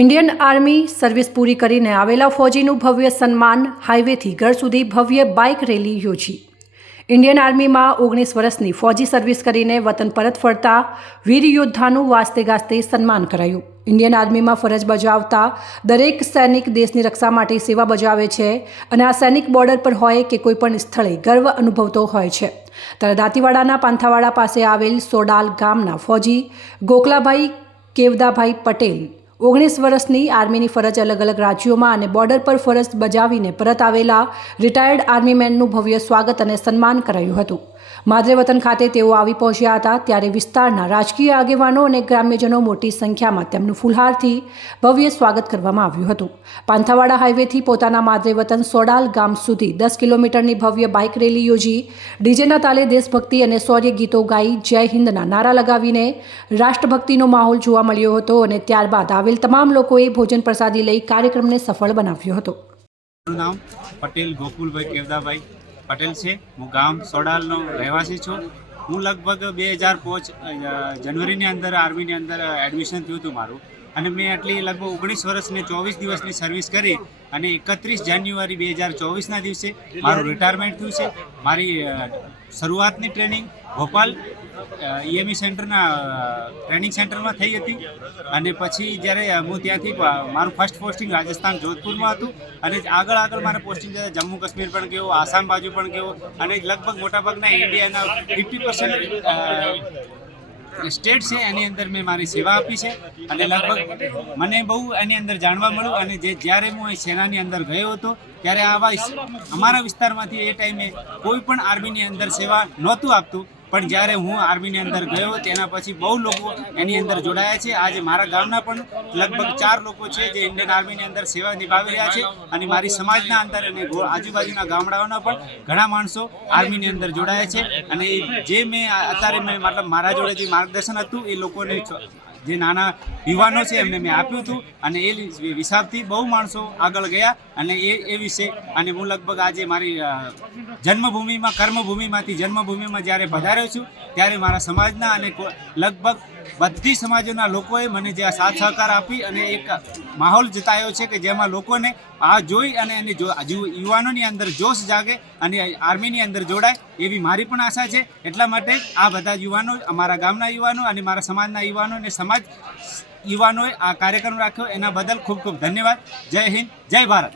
Indian army service પૂરી કરીને આવેલા ફૌજીનું ભવ્ય સન્માન હાઈવેથી ઘર સુધી ભવ્ય બાઇક રેલી યોજી। ઇન્ડિયન આર્મીમાં 19 વર્ષની ફૌજી સર્વિસ કરીને વતન પરત ફરતા વીર યોદ્ધાનું વાસ્તે ગાસ્તે સન્માન કરાયું। ઇન્ડિયન આર્મીમાં ફરજ બજાવતા દરેક સૈનિક દેશની રક્ષા માટે સેવા બજાવે છે અને આ સૈનિક બોર્ડર પર હોય કે કોઈપણ સ્થળે ગર્વ અનુભવતો હોય છે। ત્યારે દાંતીવાડાના પાંથાવાડા પાસે આવેલ સોડાલ ગામના ફૌજી ગોકલાભાઈ કેવદાભાઈ પટેલ 19 વર્ષની આર્મીની ફરજ અલગ અલગ રાજ્યોમાં અને બોર્ડર પર ફરજ બજાવીને પરત આવેલા રિટાયર્ડ આર્મીમેનનું ભવ્ય સ્વાગત અને સન્માન કરાયું હતું। માદરે વતન ખાતે તેઓ આવી પહોંચ્યા હતા ત્યારે વિસ્તારના રાજકીય આગેવાનો અને ગ્રામ્યજનો મોટી સંખ્યામાં તેમનું ફૂલહારથી ભવ્ય સ્વાગત કરવામાં આવ્યું હતું। પાંથાવાડા હાઈવેથી પોતાના માદરે વતન સોડાલ ગામ સુધી 10 કિલોમીટરની ભવ્ય બાઇક રેલી યોજી ડીજેના તાલે દેશભક્તિ અને શૌર્ય ગીતો ગાઈ જય હિન્દના નારા લગાવીને રાષ્ટ્રભક્તિનો માહોલ જોવા મળ્યો હતો અને ત્યારબાદ આવેલ તમામ લોકોએ ભોજન પ્રસાદી લઈ કાર્યક્રમને સફળ બનાવ્યો હતો। નામ પટેલ ગોકુલભાઈ કેવદાભાઈ પટેલ છે। હું ગામ સોડાલનો રહેવાસી છું। હું લગભગ 2005 જનવરીની અંદર આર્મીની અંદર એડમિશન થયું હતું મારું અને મેં આટલી લગભગ 19 વર્ષ ને 24 દિવસની સર્વિસ કરી અને 31 જાન્યુઆરી 2024ના દિવસે મારું રિટાયરમેન્ટ થયું છે। મારી શરૂઆતની ટ્રેનિંગ ભોપાલ ઈએમઈ સેન્ટરના ટ્રેનિંગ સેન્ટરમાં થઈ હતી અને પછી જ્યારે હું ત્યાંથી મારું ફર્સ્ટ પોસ્ટિંગ રાજસ્થાન જોધપુરમાં હતું અને આગળ મારે પોસ્ટિંગ જમ્મુ કાશ્મીર પણ ગયો, આસામ બાજુ પણ ગયો અને લગભગ મોટાભાગના ઇન્ડિયાના 50% સ્ટેટ છે એની અંદર મેં મારી સેવા આપી છે અને લગભગ મને બહુ એની અંદર જાણવા મળ્યું અને જ્યારે હું અહીં સેનાની અંદર ગયો હતો ત્યારે અમારા વિસ્તારમાંથી એ ટાઈમે કોઈ પણ આર્મીની અંદર સેવા નહોતું આપતું પણ જ્યારે હું આર્મીની અંદર ગયો તેના પછી બહુ લોકો એની અંદર જોડાયા છે। આજે મારા ગામના પણ લગભગ 4 લોકો છે જે ઇન્ડિયન આર્મીની અંદર સેવા નિભાવી રહ્યા છે અને મારી સમાજના અંદર અને આજુબાજુના ગામડાઓના પણ ઘણા માણસો આર્મીની અંદર જોડાયા છે અને જે મેં અત્યારે મતલબ મારા જોડે જે માર્ગદર્શન હતું એ લોકોને જે નાના યુવાનો છે એમને મેં આપ્યું હતું અને એ હિસાબથી બહુ માણસો આગળ ગયા અને એ વિશે અને હું લગભગ આજે મારી જન્મભૂમિમાં કર્મભૂમિમાંથી જન્મભૂમિમાં જ્યારે પધાર્યો છું ત્યારે મારા સમાજના અને લગભગ બધી સમાજોના લોકોએ મને જે સાથ સહકાર આપી અને એક માહોલ જતાયો છે કે જેમાં લોકોને આ જોઈ અને એની યુવાનોની અંદર જોશ જાગે અને આર્મીની અંદર જોડાય એવી મારી પણ આશા છે। એટલા માટે આ બધા યુવાનો અમારા ગામના યુવાનો અને મારા સમાજના યુવાનો અને સમાજ યુવાનોએ આ કાર્યક્રમ રાખ્યો એના બદલ ખૂબ ખૂબ ધન્યવાદ। જય હિન્દ, જય ભારત।